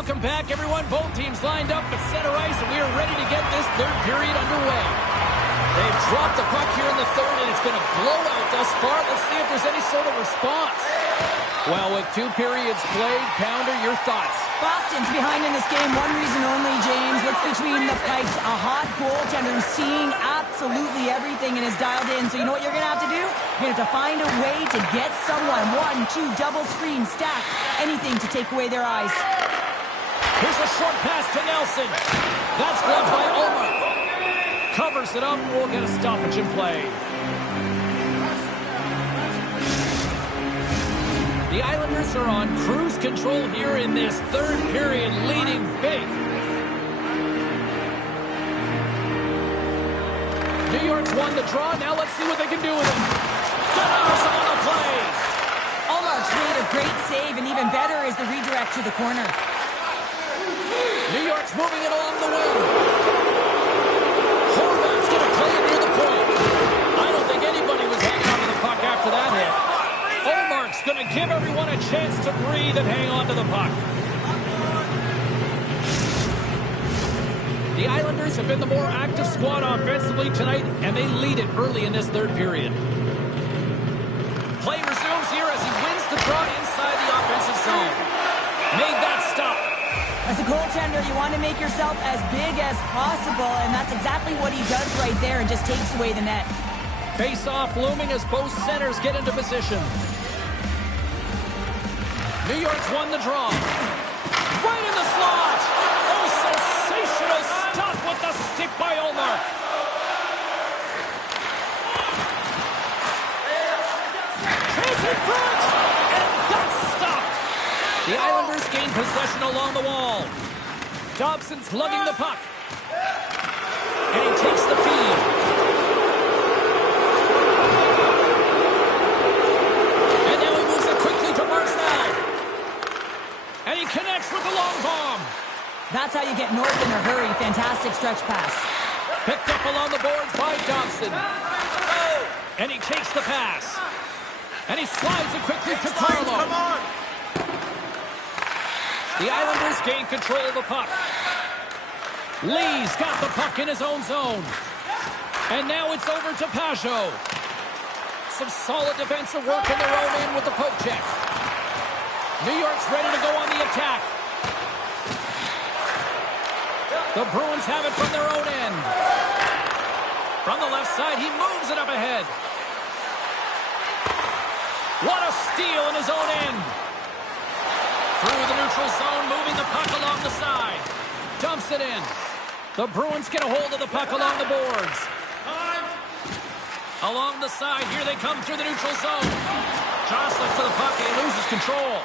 Welcome back, everyone. Both teams lined up at center ice, and we are ready to get this third period underway. They've dropped the puck here in the third, and it's been a blowout thus far. Let's see if there's any sort of response. Well, with 2 periods played, Pounder, your thoughts? Boston's behind in this game. One reason only, James. What's between the pipes? A hot goaltender who's seeing absolutely everything and is dialed in. So you know what you're going to have to do? You're going to have to find a way to get someone. 1, 2, double screen, stack, anything to take away their eyes. Here's a short pass to Nelson. That's blocked by Omar. Covers it up. We'll get a stoppage in play. The Islanders are on cruise control here in this third period, leading big. New York's won the draw. Now let's see what they can do with it. Gunner's on the play. Allmark's made a great save, and even better is the redirect to the corner. New York's moving it along the wing. Horvat's going to play it near the point. I don't think anybody was hanging on to the puck after that hit. Omark's going to give everyone a chance to breathe and hang on to the puck. The Islanders have been the more active squad offensively tonight, and they lead it early in this third period. Play resumes here as he wins the draw inside the offensive zone. Made that stop. As a goaltender, you want to make yourself as big as possible, and that's exactly what he does right there and just takes away the net. Face-off looming as both centers get into position. New York's won the draw. Right in the slot. Oh, sensational stop with the stick by Omar. Chase in front, and that's stopped. The Islanders gain possession along the wall. Dobson's lugging the puck. And he takes the feed. And now he moves it quickly to Marcel. And he connects with the long bomb. That's how you get north in a hurry. Fantastic stretch pass. Picked up along the boards by Dobson. And he takes the pass. And he slides it quickly to Carlo. Come on! The Islanders gain control of the puck. Lee's got the puck in his own zone. And now it's over to Pajot. Some solid defensive work in their own end with the poke check. New York's ready to go on the attack. The Bruins have it from their own end. From the left side, he moves it up ahead. What a steal in his own end. Through the neutral zone, moving the puck along the side. Dumps it in. The Bruins get a hold of the puck along the boards. Along the side, here they come through the neutral zone. Jostling to the puck, and he loses control.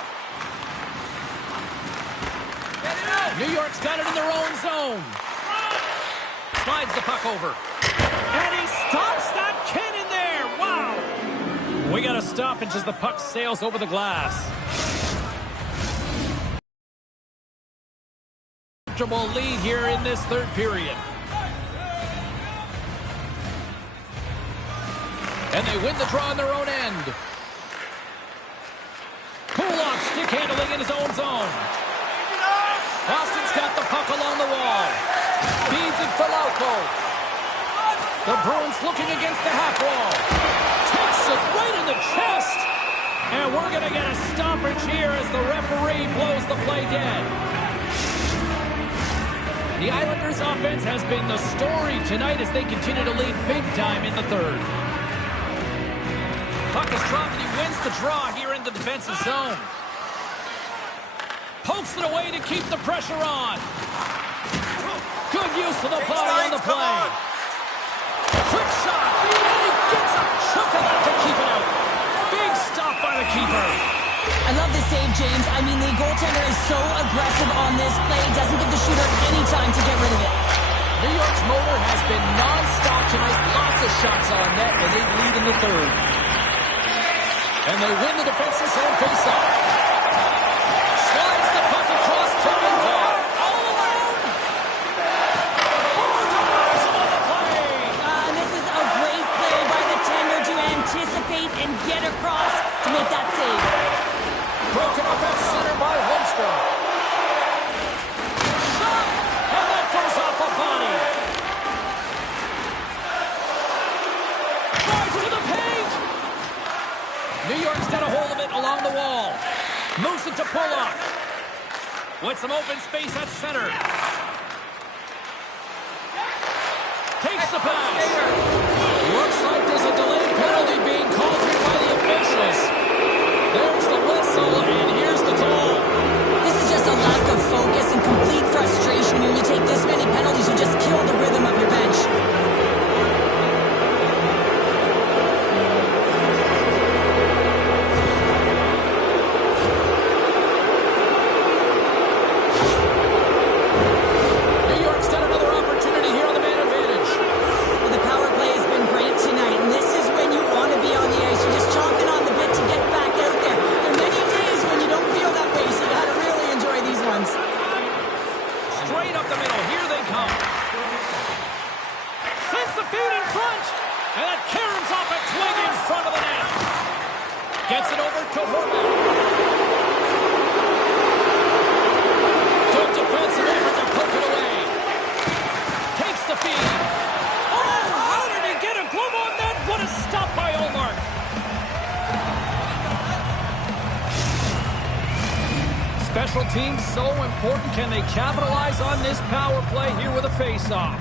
New York's got it in their own zone. Slides the puck over. And he stops that cannon there. Wow. We got a stoppage as the puck sails over the glass. Comfortable lead here in this third period. And they win the draw on their own end. Kulak stick handling in his own zone. Boston's got the puck along the wall. Feeds it for Lauko. The Bruins looking against the half wall. Takes it right in the chest. And we're going to get a stoppage here as the referee blows the play dead. The Islanders' offense has been the story tonight as they continue to lead big time in the third. Puck is dropped and he wins the draw here in the defensive zone. Pokes it away to keep the pressure on. Good use of the body on the play. Quick shot. And he gets a chunk of that to keep it out. Big stop by the keeper. I love this save, James. I mean, the goaltender is so aggressive on this play. Doesn't give the shooter any time to get rid of it. New York's motor has been non-stop tonight. Lots of shots on net, and they lead in the third. And they win the defensive zone faceoff. Slides the puck across to Minter. All alone. Borders on the play. This is a great play by the tender to anticipate and get across to make that save. Broken up at center by Holmstrom. the wall. Moves it to Pollock. With some open space at center. Takes the pass. Looks like there's a delayed penalty being called here by the officials. There's the whistle, and here's the call. This is just a lack of focus and complete frustration. When you take this many penalties, you just kill the rhythm of your bench. New York's got another opportunity here on the man advantage. Well, the power play has been great tonight, and this is when you want to be on the ice. You're just chomping on the bit to get back out there. There are many days when you don't feel that way, so you got to really enjoy these ones. Straight up the middle. Here they come. Sends the feed in front. And that caroms off a twig in front of the net. Gets it over to Horvath. Good defensive effort to poke it away. Takes the feed. Oh, how did he get a glove on that? What a stop by Ullmark. Special teams so important. Can they capitalize on this power play here with a face-off?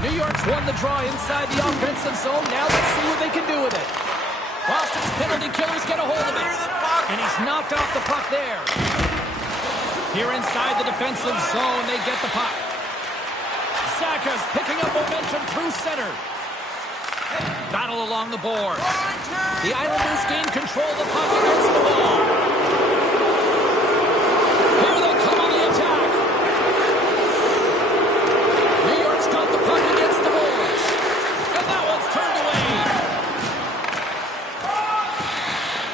New York's won the draw inside the offensive zone. Now let's see what they can do with it. Boston's penalty killers get a hold of it. And he's knocked off the puck there. Here inside the defensive zone, they get the puck. Saka's picking up momentum through center. Battle along the board. The Islanders gain control of the puck against the wall. Here they come on the attack. New York's got the puck against the boards. And that one's turned away.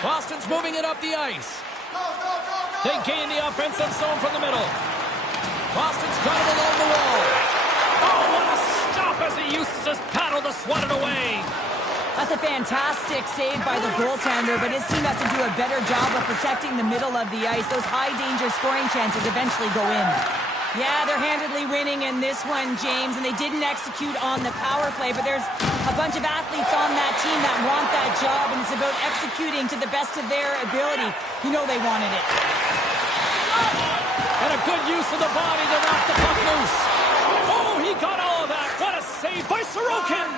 Boston's moving it up the ice. They gain the offensive zone from the middle. Boston's got it along the wall. Oh, what a stop as he uses his paddle to swat it away. That's a fantastic save by the goaltender, but his team has to do a better job of protecting the middle of the ice. Those high-danger scoring chances eventually go in. Yeah, they're handedly winning in this one, James, and they didn't execute on the power play, but there's a bunch of athletes on that team that want that job, and it's about executing to the best of their ability. You know they wanted it. And a good use of the body to knock the puck loose. Oh, he got all of that. What a save by Sorokin.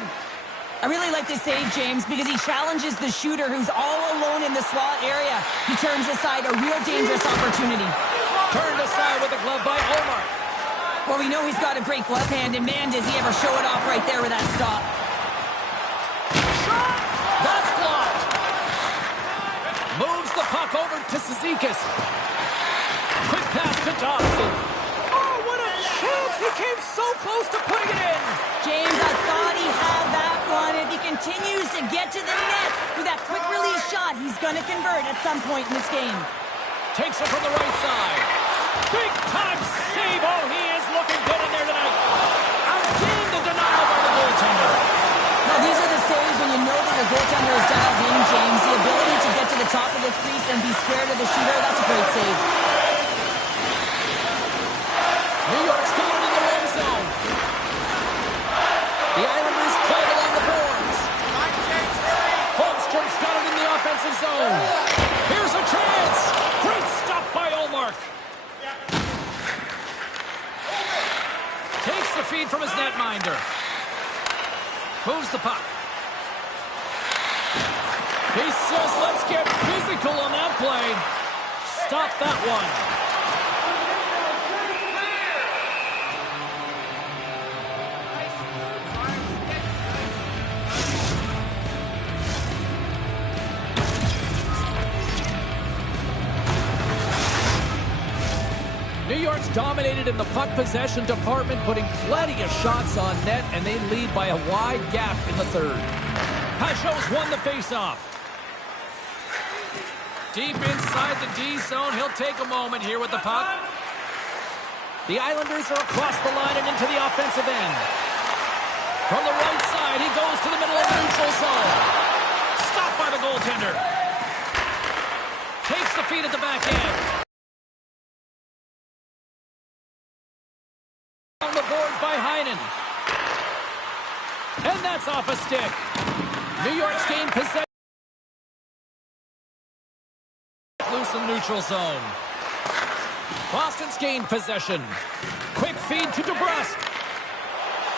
I really like this save, James, because he challenges the shooter who's all alone in the slot area. He turns aside a real dangerous opportunity. Turned aside with a glove by Ullmark. Well, we know he's got a great glove hand, and man, does he ever show it off right there with that stop. Shot! That's blocked. Moves the puck over to Cizikas. Quick pass to Dobson. Oh, what a chance! He came so close to putting it in. James, I thought he had that one. If he continues to get to the net with that quick release shot, he's going to convert at some point in this game. Takes it from the right side. Big time save. Oh, he is looking good in there tonight. Again, the denial by the goaltender. Now, these are the saves when you know that your goaltender is dialed in, James. The ability to get to the top of the crease and be scared of the shooter, that's a great save. New York's got it in the red zone. The Islanders play it along the boards. Holmstrom's got it in the offensive zone. Here's a chance. Great stop by Ullmark. Takes the feed from his netminder. Moves the puck. He says, let's get physical on that play. Stop that one. New York's dominated in the puck possession department, putting plenty of shots on net, and they lead by a wide gap in the third. Pajot's won the faceoff. Deep inside the D zone. He'll take a moment here with the puck. The Islanders are across the line and into the offensive end. From the right side, he goes to the middle of the neutral zone. Stopped by the goaltender. Takes the feed at the back end. On the board by Heinen. And that's off a stick. New York's gained possession. neutral zone. Boston's gained possession. Quick feed to DeBrusque.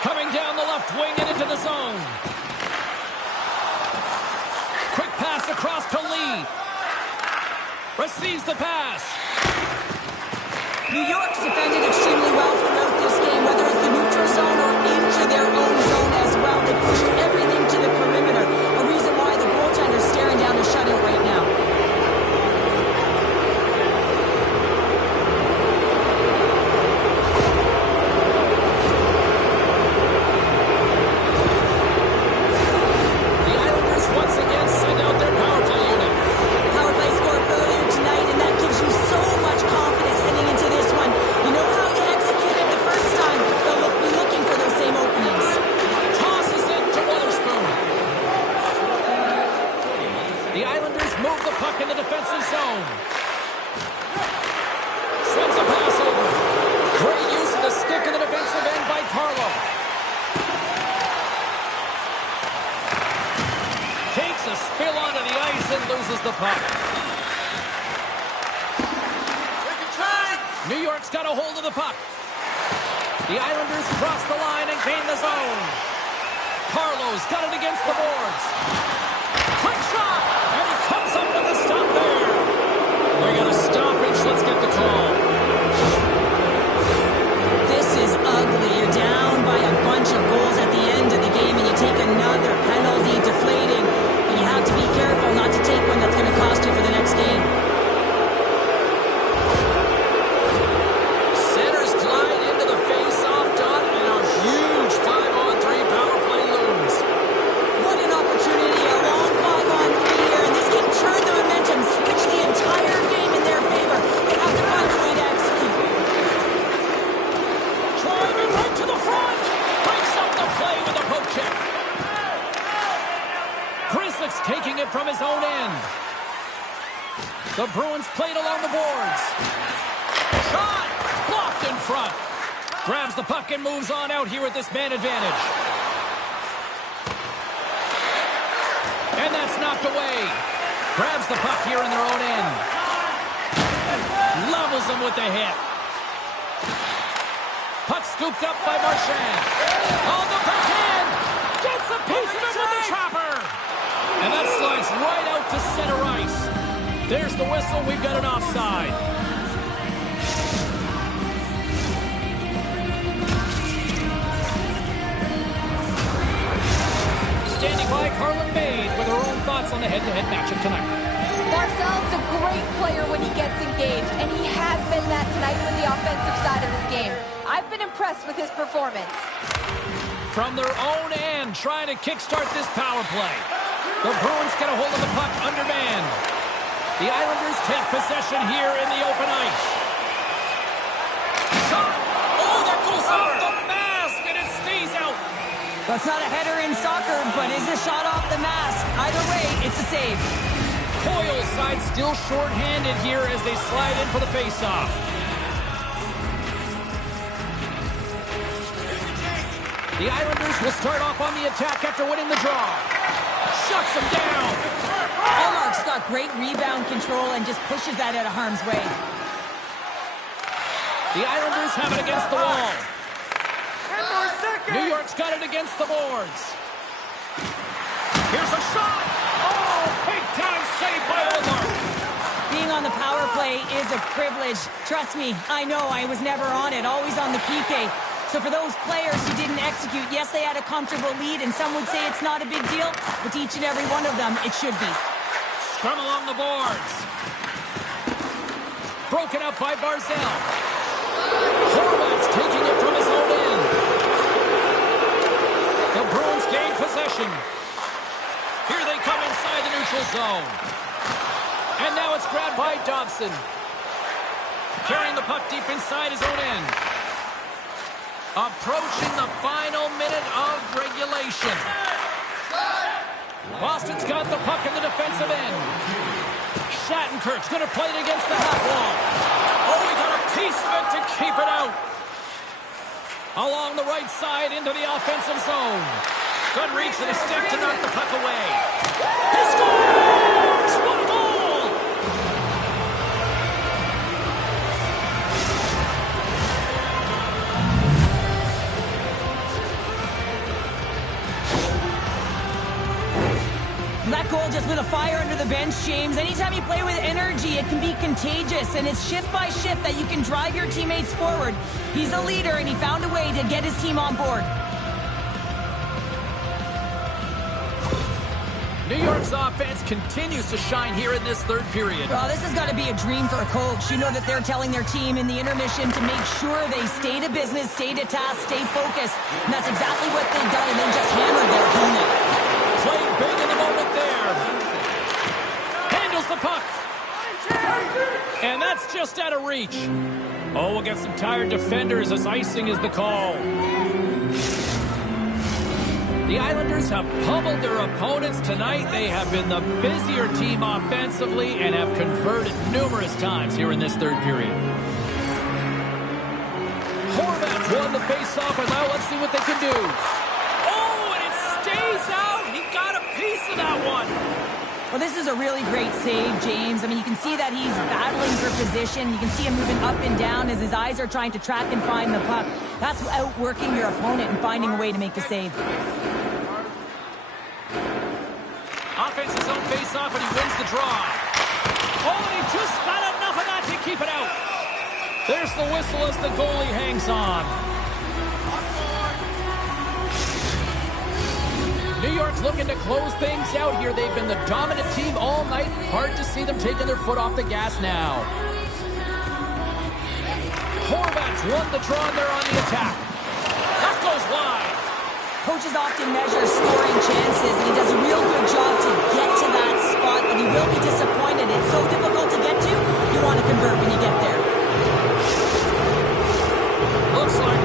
Coming down the left wing and into the zone. Quick pass across to Lee. Receives the pass. New York's defended extremely well throughout this game, whether it's the neutral zone or into their own zone as well. They pushed everything to the perimeter, a reason why the goaltender's staring down a shutout right now. The Islanders once again send out their power play unit. Power play scored earlier tonight, and that gives you so much confidence heading into this one. You know how you executed the first time, they'll be looking for those same openings. Tosses it to Witherspoon. The Islanders move the puck in the defensive zone. Sends a pass over. Great use of the stick in the defensive end by Carlo. Takes a spill onto the ice and loses the puck. New York's got a hold of the puck. The Islanders cross the line and gain the zone. Carlo's got it against the boards. Quick shot! And he comes up with a stop there. We got a stoppage. Let's get the call. This is ugly. You're down by a bunch of goals at the end of the game, and you take another penalty, deflating. And you have to be careful not to take one that's going to cost you for the next game. Centers glide into the face-off dot, and a huge 5-on-3 power play looms. What an opportunity, a long 5-on-3 here, and this can turn the momentum, switch the entire game in their favor. They have to find a way to execute. Driving right to the front. Breaks up the play with a poke check. Grzelcyk's taking it from his own end. The Bruins played along the boards. Shot! Blocked in front. Grabs the puck and moves on out here with this man advantage. And that's knocked away. Grabs the puck here in their own end. Levels them with the hit. Puck scooped up by Marchand. On the backhand. Gets a piece of it with the trapper. And that slides right out to center ice. There's the whistle. We've got an offside. Standing by, Carlin Mays with her own thoughts on the head-to-head matchup tonight. Marcel's a great player when he gets engaged, and he has been that tonight with the offensive side of this game. I've been impressed with his performance. From their own end, trying to kickstart this power play. The Bruins get a hold of the puck undermanned. The Islanders take possession here in the open ice. Shot! Oh, that goes off the mask, and it stays out. That's not a header in soccer, but is a shot off the mask. Either way, it's a save. Coyle's side still short-handed here as they slide in for the face-off. The Islanders will start off on the attack after winning the draw. Shuts them down. Allmark's got great rebound control and just pushes that out of harm's way. The Islanders have it against the wall. New York's got it against the boards. Here's a shot. Oh, big-time save by Allmark. Being on the power play is a privilege. Trust me, I know I was never on it, always on the PK. So for those players who didn't execute, yes, they had a comfortable lead, and some would say it's not a big deal, but to each and every one of them, it should be. Scrum along the boards. Broken up by Barzell. Horvat's taking it from his own end. The Bruins gain possession. Here they come inside the neutral zone. And now it's grabbed by Dobson. Carrying the puck deep inside his own end. Approaching the final minute of regulation. Boston's got the puck in the defensive end. Shattenkirk's going to play it against the half wall. Oh, he got a piece of it to keep it out. Along the right side into the offensive zone. Good reach to the stick to knock the puck away. He scores! What a goal! goal just lit a fire under the bench, James. Anytime you play with energy, it can be contagious, and it's shift by shift that you can drive your teammates forward. He's a leader, and he found a way to get his team on board. New York's offense continues to shine here in this third period. Well, this has got to be a dream for a coach. You know that they're telling their team in the intermission to make sure they stay to business, stay to task, stay focused. And that's exactly what they've done, and they just hammered their opponent. Played big in the moment there. Handles the puck. And that's just out of reach. Oh, we'll get some tired defenders as icing is the call. The Islanders have pummeled their opponents tonight. They have been the busier team offensively and have converted numerous times here in this third period. Horvat's won the faceoff, and now let's see what they can do. Oh, and it stays out. He got a piece of that one. Well, this is a really great save, James. I mean, you can see that he's battling for position. You can see him moving up and down as his eyes are trying to track and find the puck. That's outworking your opponent and finding a way to make the save. Offense his own face-off, and he wins the draw. Oh, and he just got enough of that to keep it out. There's the whistle as the goalie hangs on. New York's looking to close things out here. They've been the dominant team all night. Hard to see them taking their foot off the gas now. Horvat's won the draw, and they're on the attack. That goes wide. Coaches often measure scoring chances, and he does a real good job to get to that spot, but he will be disappointed. It's so difficult to get to, you want to convert when you get there. Looks like